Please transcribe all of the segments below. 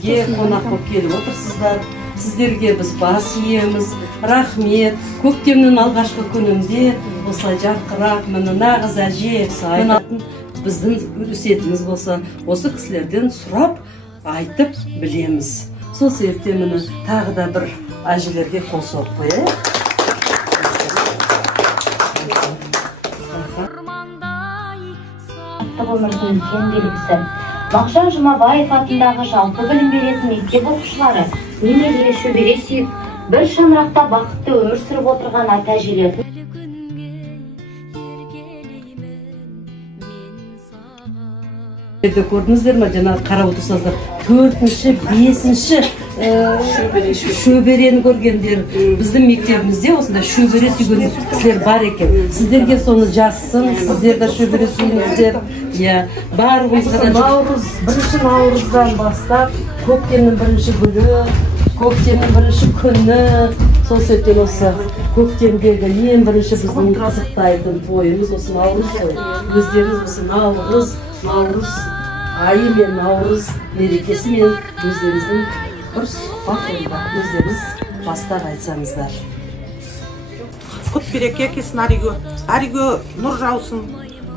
Қонақ болып келіп отырсыздар. Сіздерге біз бас иеміз. Рахмет. Көктемнің алғашқы күнінде осылай жарқырап, міне нағыз әже айтатын біздің өсиетіміз болса, осы кісілерден сұрап, айтып білеміз. Сол себептен міне тағы да бір әжелерге қол соғып қояйық. Өмірдің үлкен белгісі. Мағжан Жұмабаев атындағы жалпы білім беретін мектеп оқушылары немере шөбере сүйіп, бір шаңырақта бақытты өмір сүріп отырған ата-әжелерді көрдіңіздер ме, жаңағы қарап отырсыздар, 4-ші, 5-ші шөберені көргендер. Біздің мектебімізде осында шөбере сүйген кісілер бар екен. Сіздерге соны жазсын, сіздер де шөбере сүйіңіздер. Барлығымызға наурыз, 1 наурыздан бастап, көктемнің 1-ші гүлі, көктемнің 1-ші күні. Сол себептен осы көктемдегі ең бірінші біздің қызықтайтын тойымыз осы наурыз той. Өздеріңіз осы наурыз айы мен наурыз мерекесі мен өздеріңіздің бір сұхбат ойында өздеріңіз бастап айтсаңыздар. Құт береке келсін әриге нұр жаусын.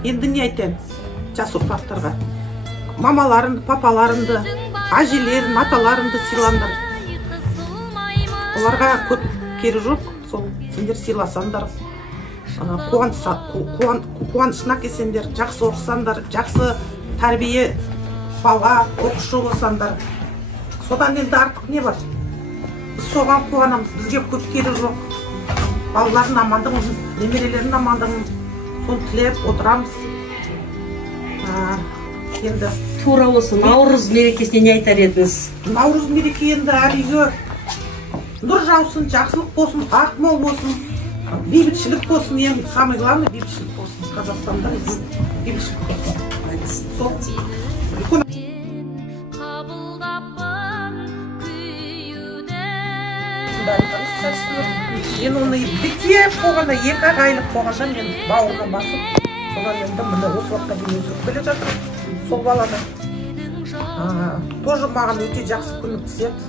Енді не айтайын жас ұрпақтарға? Мамаларыңды, папаларыңды, әжелерін, аталарыңды сыйлаңдар. Оларға көп кері жоқ, сол сендер сыйласаңдар, қуанышына келсеңдер, жақсы оқысаңдар, жақсы тәрбие бала, оқушы болсаңдар. Содан енді артық не бар? Біз соған қуанамыз, бізге көп кері жоқ. Балалардың амандығын, немерелердің амандығын соны тілеп отырамыз. Енді тура осы наурыз мерекесіне не айтар едіңіз? Наурыз мереке енді әриге нұр жаусын, жақсылық болсын, ақ мол болсын, бейбітшілік болсын. Ең самый главный бейбітшілік болсын. Қазақстанда бейбітшілік болсын. Сол мен оны бітеп болғанда, 2 айлық болғанда мен бауырына басып, содан енді міне осы уақытқа дейін өсіріп келе жатыр. Сол балада тоже маған өте жақсы көмектеседі.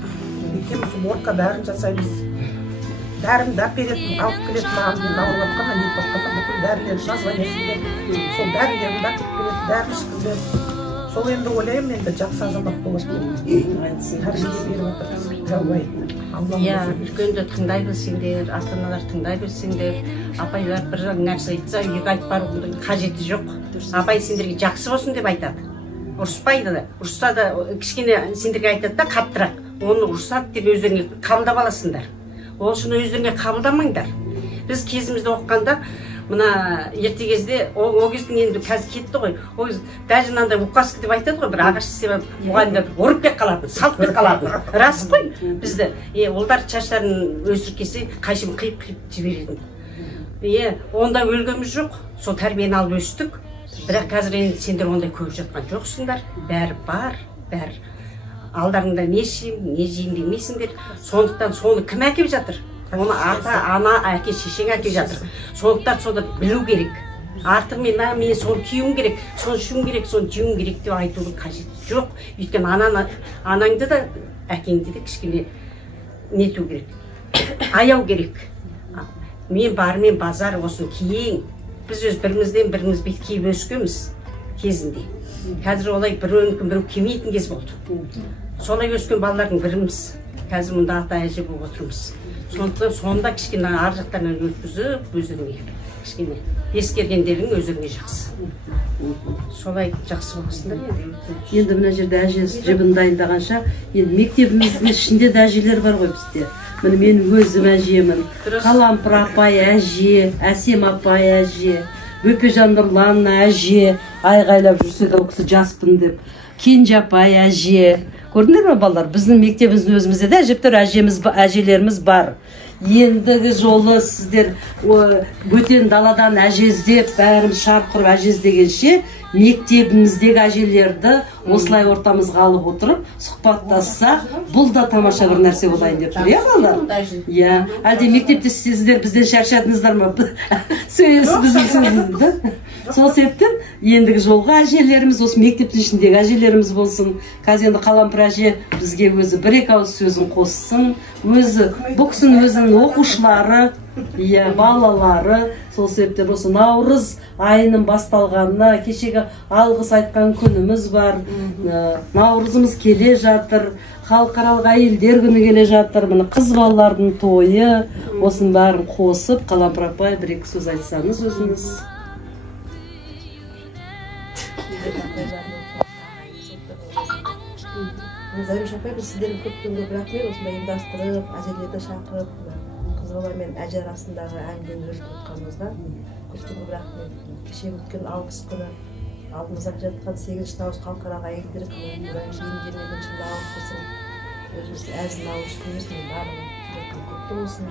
Екеуміз уборка бәрін жасаймыз. Дәрімді әперетін, алып келетін, маған мен ауырып жатқанда, не тапқанда бүкіл дәрілерді названиясында, сол дәрілерді әкеліп береді, дәрі ішкізеді. Сол енді ойлаймын, енді жақсы азамат болады. Тәрбие беріп отырмыз, жалбай. Үлкенді тыңдай білсеңдер, ата-аналар тыңдай білсеңдер, апайлар бір нәрсе айтса, үйге айтып барудың қажеті жоқ. Апай сендерге жақсы болсын деп айтады. Ұрыспайды да, ұрысса да кішкене сендерге айтады да, қаттырақ. Оны ұрысады деп өздеріңе қабылдап аласыңдар. Ол үшін өздеріңе қабылдамаңдар. Біз кезімізде оқығанда, мына ерте кезде, ол кездің енді қазір кетті ғой. Ол кез даже мынандай указка деп айтады ғой, бір ағаш істеп мұғалімдер ұрып кеп қалатын, салып кеп қалатын. Рас қой, бізді. Олар шаштарын өсіркесе, қайшым қиып жіберетін. Онда өлгеніміз жоқ. Сол тәрбиені алып өстік. Бірақ қазір енді сендер ондай көріп жатқан жоқсыңдар. Бәрі бар, бәрі. Алдарыңда не жейін демейсіңдер. Сондықтан соны кім әкеп жатыр? Оны ата, ана, әке, шешең әкеп жатыр. Сондықтан соны білу керек. Артық мен соны киюім керек, соны ішуім керек, соны жеуім керек деп айтудың қажеті жоқ. Өйткені анаңды да, әкеңді де кішкене нету керек. Аяу керек. Мен барымен базар осыны киейін. Біз өз бірімізден біріміз бет киіп өскенбіз кезінде. Қазір олай біреу кимейтін кез болды. Солай өскен балалардың біріміз. Қазір мұнда ата-әже болып отырмыз. Сондықтан сонда кішкене ар жақтарынан өткізіп, өздеріңе кішкене ескергендерің өздеріңе жақсы. Солай жақсы боласыңдар енді. Енді мына жерде әжесі жібін дайындағанша, енді мектебіміздің ішінде де әжелер бар ғой бізде. Міне мен өзім әжемін. Қалампыр апай әже, Әсем апай әже, Бөпежан Нұрлан әже, айғайлап жүрсе де ол кісі жаспын деп. Кенже апай әже. Көрдіңдер ме балалар? Біздің мектебіміздің өзімізде де әжелеріміз бар. Ендігі жолы сіздер бөтен даладан әже іздеп, бәріміз шарқ құрып әже іздегенше, мектебіміздегі әжелерді осылай ортамызға алып отырып, сұхбаттасса, бұл да тамаша бір нәрсе болайын деп тұр, балалар? Әлде мектепте сіздер бізден шаршадыңыздар ма? Сөйлесіз біздің сөзімізді. Сол себептен ендігі жолға әжелеріміз, осы мектептің ішіндегі әжелеріміз болсын. Қазір енді Қалампыр әже бізге өзі бір-екі ауыз сөзін қоссын. Өзі бұл кісінің өзінің оқушылары, балалары. Сол себептен осы наурыз айының басталғанына кешегі алғыс айтқан күніміз бар. Наурызымыз келе жатыр. Халықаралық әйелдер күні келе жатыр. Міне қыз балалардың тойы. Осының бәрін қосып, Қалампыр апай бір-екі сөз айтсаңыз өзіңіз. Зәуреш апай, біз сіздерге көптен көп рахмет, осындай ұйымдастырып, әжелерді шақырып, қыз бала мен әже арасындағы әңгімені өріп отқанымызға көптен көп рахмет. Кеше өткен алғыс күні алдымызда жатқан 8 наурыз халықаралық әйелдер күні, одан кейін 21 жылда алып тұрсын, өзіміз әзіл наурыз күніміздің барлығы құтты болсын.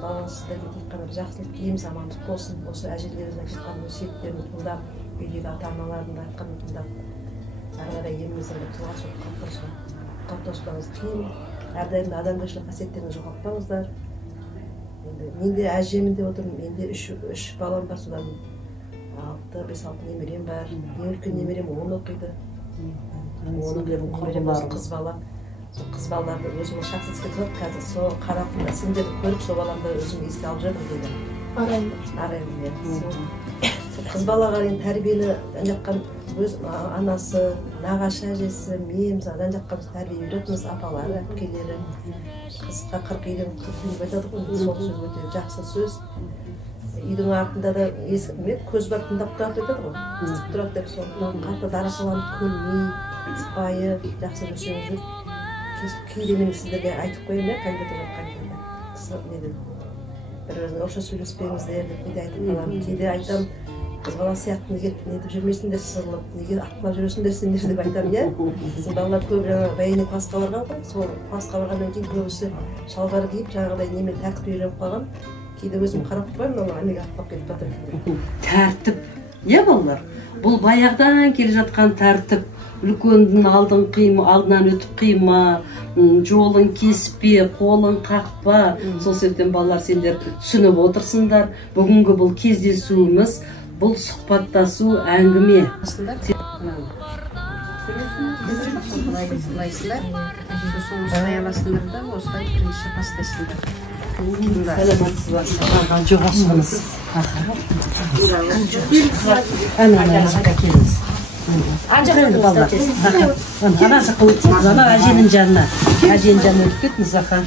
Балаңыз сіздерге тек қана жақсылық тілейміз, амандық болсын. Осы әжелеріңіздің айтқан өсиеттерін тыңдап, үйдегі ата-аналардың айтқанын тыңдап, әрі қарай еліміздің тұлғасы қалыптасуыңыз тілеймін. Әрдайым адамгершілік қасиеттерін жоғалтпаңыздар. Мен де әжемін деп отырмын. Менде 3 балам бар, содан 5-6 немерем бар. Ең үлкен немерем 10 оқиды. Оның қыз бала. Сол қыз балаларды өзіме шақсы еске тұрады. Қазір сол қарақында сендерді көріп, сол баламды өзім еске алып жүрмін дейді. Араймын. Қыз балаға тәрбиені жаққан өз анасы, нағашы әжесі, мен жан жаққа біз тәрбие үйретеміз, апалары, әпкелері. Қызға 40 үйден 40 үйін айтады ғой, сол сөз өте жақсы сөз. Үйдің артында да көз бар тыңдап тұрады айтады ғой. Тістіп тұрады деп, сондықтан қатты дарақыланып көлмей, сыпайы, жақсы жүрсеңіздер. Кейде мен сіздерге айтып қоямын, компьютер жатқан кезде. Бір-біріңізге орысша сөйлеспеңіздер деп кейде айтып қаламын. Кейде айтамын, қыз бала сияқты неге нетіп жүрмейсіңдер, сызылып, неге аттылап жүресіңдер сендер деп айтамын, Біздің балалар көп военный классқа барған ғой, сол классқа барғаннан кейін көбісі шалбар киіп, жаңағыдай немен тәртіп үйреніп қалған. Кейде өзім қарап тұрмаймын, олар неге аттылап кетіп жатыр. Тәртіп, балалар? Бұл баяғыдан келе жатқан тәртіп. Үлкендің алдынан өтіп қима, жолын кеспе, қолын қақпа. Сол себептен балалар сендер түсініп отырсыңдар. Бүгінгі бұл кездесуіміз, бұл сұхбаттасу әңгіме. Ана жаққа өтсеңіз, ана әженің жанына. Әженің жанына өтіп кетіңіз, Захар.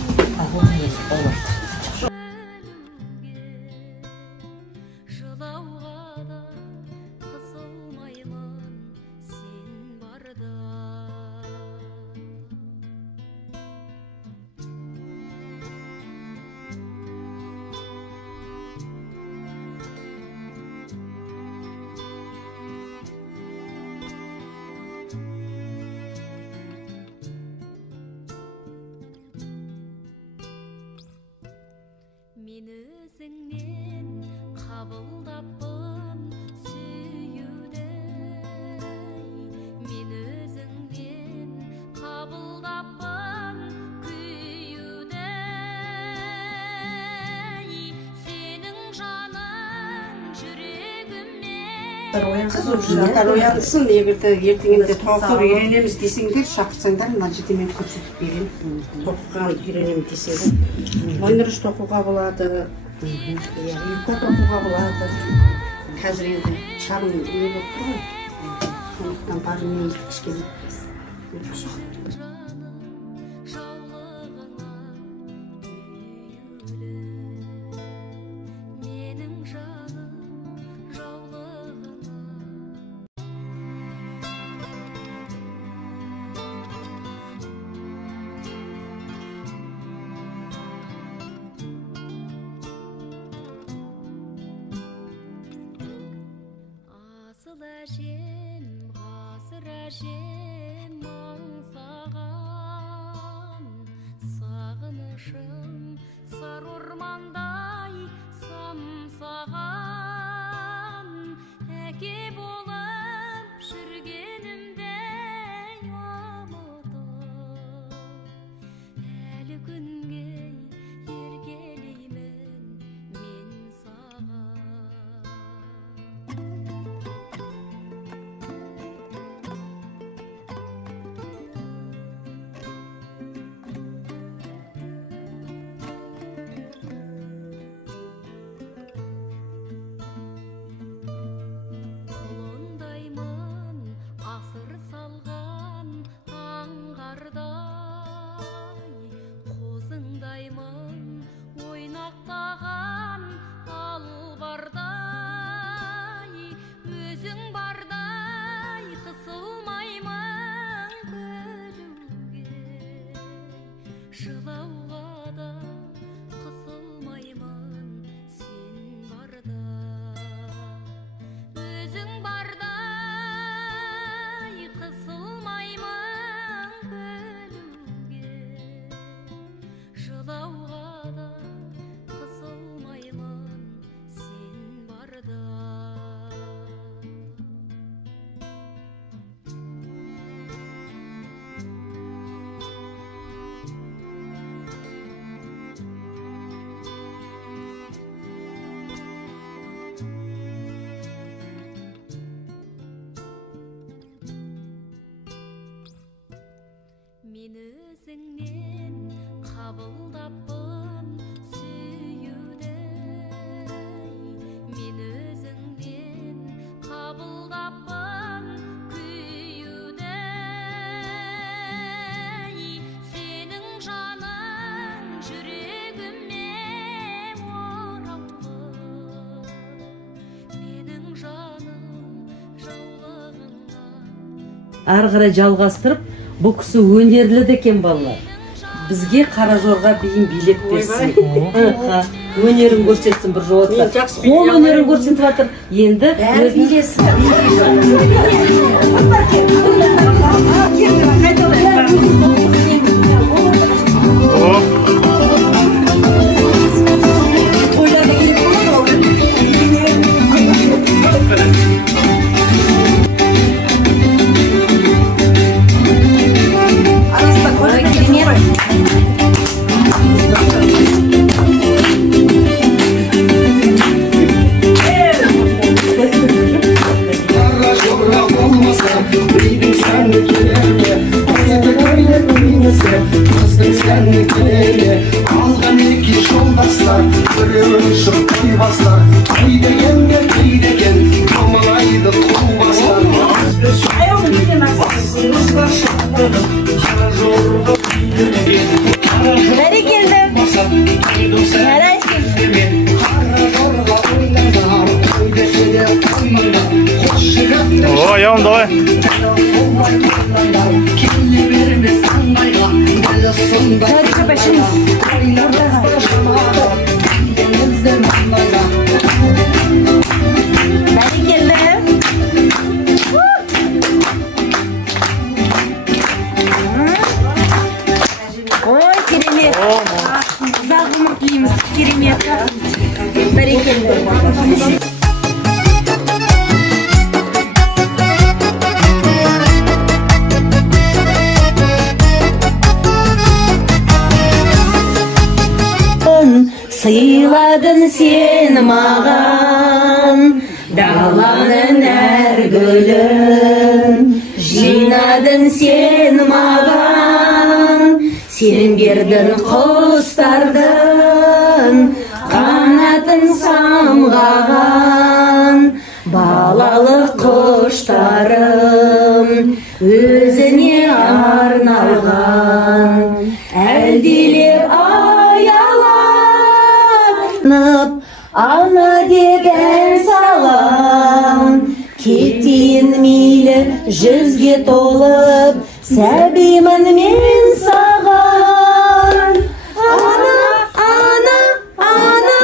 Мен өзіңнен қабылдаппын сүюдей, мен өзіңнен қабылдаппын күйюдей, сенің жаның жүрегімнен. Қыздар оянсын, егерде ертеңінде тоқып үйренеміз десеңдер, шақырсаңдар, мына жерде мен көрсетіп беремін. Тоқуға үйренемін десеңдер. Ойнырыш тоқуға болады, ұйыққа тоқуға болады. Қазір енді шағын үй болып тұр ғой. Сондықтан барымен кішкене. Әжем, ғасыр әжем аңсаған, сағынышым сары ормандай самсаған, әке болып жүргенімде ұмытып, әлі күнге еркелеймін мен саған. жылауға да қысылмаймын сен барда өзің барда қысылмаймын күлуге жылауға да қысылмаймын сен барда мен өзіңнен қабылдаппын сүюді мен өзіңнен қабылдаппын күйюді сенің жаның жүрегіме ораулы менің жаным жаулығыңа Ары қарай жалғастырып, бұл кісі өнерлі екен балалар. Бізге қара жорға биін билеп берсін. Өнерін көрсетсін бір жолатта. Қол өнерін көрсетіп жатыр. Енді өзін Algan iki жолдастар біреуін шырқай бастар ай дегенге кей деген қамалайды қол бастар басыңызға шықпадым қара жорға билеген бәрекелді жарайсыз қара жорға ойнаңдар қой десе де қоймаңдар қос жігіттің Яун, давай. келе бермес аңғайға Ой, керемет. Ұзақ ғұмыр тілейміз. Керемет. Бәрекелді. Сыйладың сен маған даланың әр гүлін, жинадың сен маған, сен бердің құстардың қанатын самғаған, балалық құштарым өзіне арналған, әлдилеп ана деп ән салам, кетейін мейлі жүзге толып, сәбимін мен саған. Ана, ана, ана,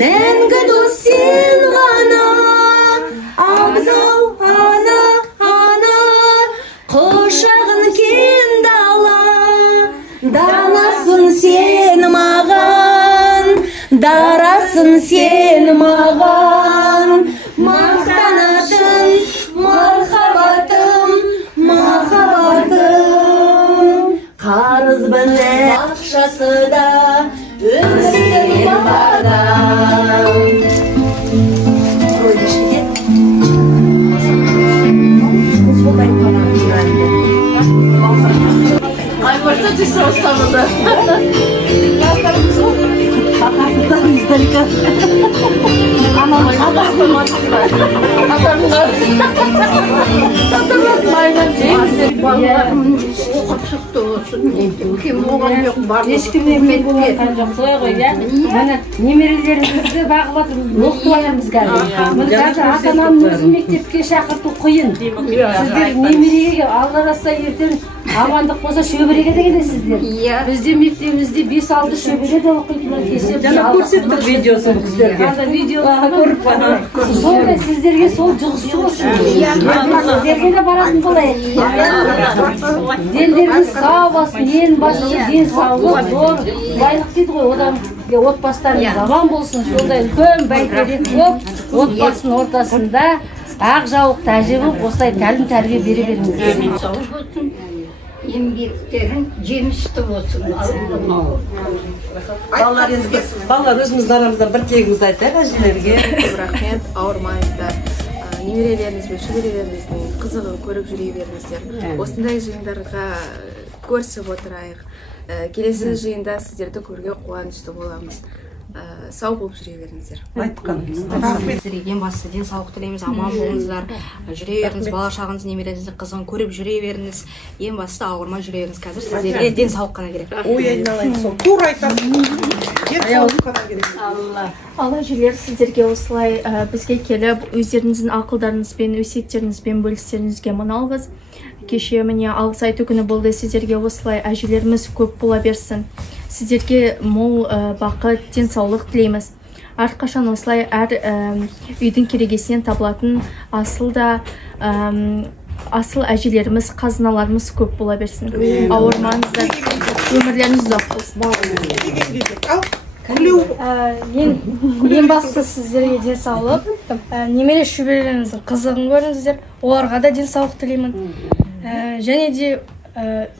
мәңгі дос сен ғана, абзал ана, ана, құшағын кең дала, данасын сен маған, дарасын сен маған, мақтанатын махаббатым, махаббатым, қарызбын ақшасы да өмірдің бадам. Аймақта түсі останыды. Издалека. Оқып шықты olsun. Кем болған жоқ, ешкіммен мен болған жоқ. Солай ғой, иә? Міне немерелерімізді бағып отырмыз, оқытып жатырмыз қазір. Қазір ата-анамның өзін мектепке шақырту қиын. Сіздер немереге алла разы ертең Амандық болса шөбереге де келесіздер. Бізде мектебімізде 5-6 шөбере де оқитындар кесе. Жаңа көрсеттік видеосын сіздерге. Видеоларды көріп қана. Сондай сіздерге сол жұғысты болсын. Сіздерге де баратын болайық. Дендеріңіз сау болсын, ең бастысы денсаулық, зор, байлық дейді ғой. Одан отбасыларыңыз аман болсын. Сондай үлкен бәйтерек көп, отбасының ортасында ақ жауықты әже болып осылай тәлім тәрбие бере беріңіздер. Еңбектерің жемісті болсын. Балалар өзіміздің арамыздан бір тілегімізді айтайық әжелерге. Рахмет, ауырмаңыздар. Немерелеріңіз бен шөберелеріңіздің қызығын көріп жүре беріңіздер. Осындай жиындарға көрісіп отырайық. Келесі жиында сіздерді көрге қуанышты боламыз. Сау болып жүре беріңіздер. Сіздерге ең бастысы денсаулық тілейміз, аман болыңыздар, жүре беріңіз, бала шағаңыз, немерелеріңіздің қызығын көріп жүре беріңіз. Ең бастысы ауырмай жүре беріңіз. Қазір сіздерге денсаулық қана керек. Ой, айналайын, сол тура айтасың. Денсаулық қана керек. Алла әжелер, сіздерге осылай бізге келіп, өздеріңіздің ақылдарыңызбен, өсиеттеріңізбен бөлістеріңізге мың алғыс. Кеше міне алғыс айту күні болды, сіздерге осылай әжелеріміз көп бола берсін. Сіздерге мол бақыт, денсаулық тілейміз. Әрқашан осылай әр үйдің керегесінен табылатын асыл әжелеріміз, қазыналарымыз көп бола берсін. Ауырмаңыздар, өмірлеріңіз ұзақ болсын. Ең бастысы сіздерге денсаулық, немере шөберелеріңіздің қызығын көріңіздер, оларға да денсаулық тілеймін. Және де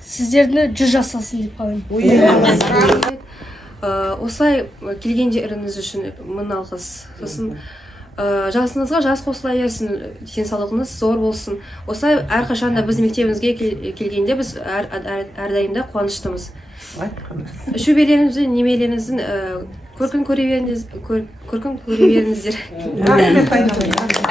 сіздерді 100 жасасын деп қалаймын. Осылай келген жеріңіз үшін мың алғыс. Сосын жасыңызға жас қосыла берсін, денсаулығыңыз зор болсын. Осылай әрқашанда біз мектебімізге келгенде біз әрдайымда қуаныштымыз. Шөберелеріңіздің, немерелеріңіздің көркін көре беріңіздер.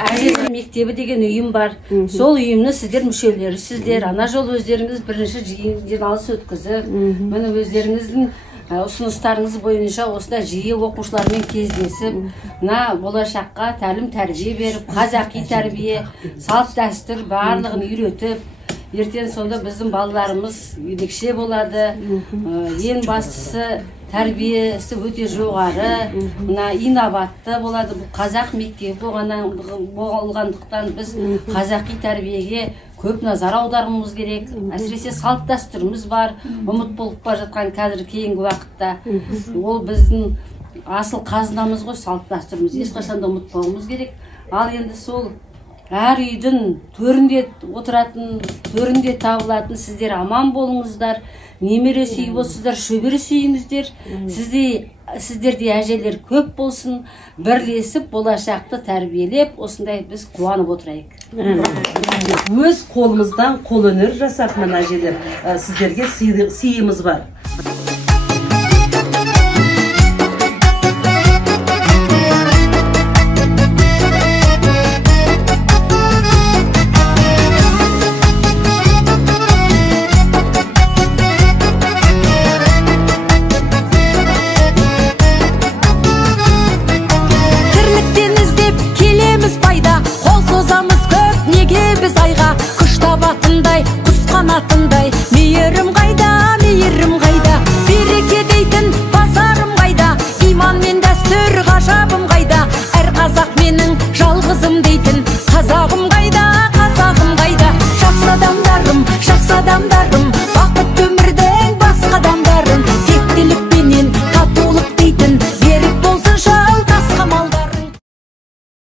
Әжесінің мектебі деген ұйым бар. Сол ұйымны сіздер мүшелерісіздер. Ана жол өздеріңіз бірінші жиналыс өткізіп, міне өздеріңіздің ұсыныстарыңыз бойынша осында жиі оқушылармен кездесіп, болашаққа тәлім тәрбие беріп, қазақи тәрбие, салт дәстүр барлығын үйретіп, ертең сонда біздің балаларымыз ерекше болады. Ең бастысы тәрбиесі өте жоғары, инабатты болады. Бұл қазақ мектебі болғандықтан біз қазақи тәрбиеге көп назар аударуымыз керек. Әсіресе салт дәстүріміз бар, ұмыт болып бара жатқан қазір кейінгі уақытта. Ол біздің асыл қазынамыз ғой, салт дәстүріміз. Ешқашанда ұмытпауымыз керек. Ал енді сол әр үйдің төрінде отыратын, төрінде табылатын сіздер аман болыңыздар. Немере сүйі болсыздар, шөбере сүйіңіздер. Сіздерде әжелер көп болсын, бірлесіп болашақты тәрбиелеп, осындай біз қуанып отырайық. Өз қолымыздан қолөнер жасап, мына әжелер, сіздерге сыйымыз бар. Қанатындай мейірім қайда, береке дейтін базарым қайда, иман мен дәстүр ғажабым қайда, әр қазақ менің жалғызым дейтін қазағым